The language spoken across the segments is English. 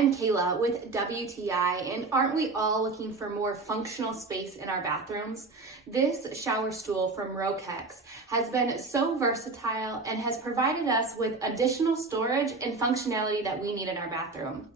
I'm Kayla with WTI, and aren't we all looking for more functional space in our bathrooms? This shower stool from Rohkex has been so versatile and has provided us with additional storage and functionality that we need in our bathroom.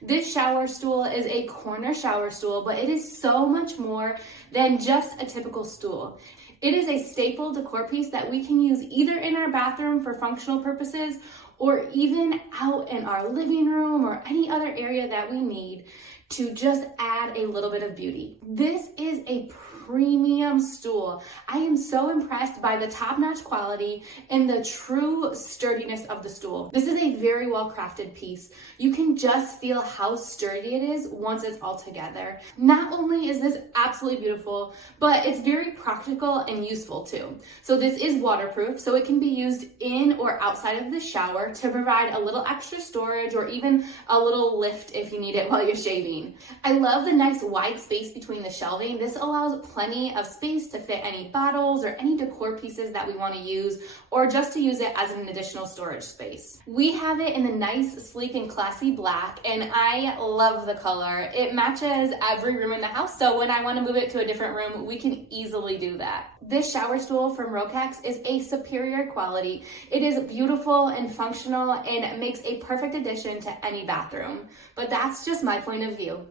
This shower stool is a corner shower stool, but it is so much more than just a typical stool. It is a staple decor piece that we can use either in our bathroom for functional purposes or even out in our living room or any other area that we need to just add a little bit of beauty. This is a premium stool. I am so impressed by the top-notch quality and the true sturdiness of the stool. This is a very well-crafted piece. You can just feel how sturdy it is once it's all together. Not only is this absolutely beautiful, but it's very practical and useful too. So this is waterproof, so it can be used in or outside of the shower to provide a little extra storage or even a little lift if you need it while you're shaving. I love the nice wide space between the shelving. This allows plenty of space to fit any bottles or any decor pieces that we want to use, or just to use it as an additional storage space. We have it in the nice, sleek, and classy black, and I love the color. It matches every room in the house, so when I want to move it to a different room, we can easily do that. This shower stool from Rohkex is a superior quality. It is beautiful and functional and makes a perfect addition to any bathroom. But that's just my point of view.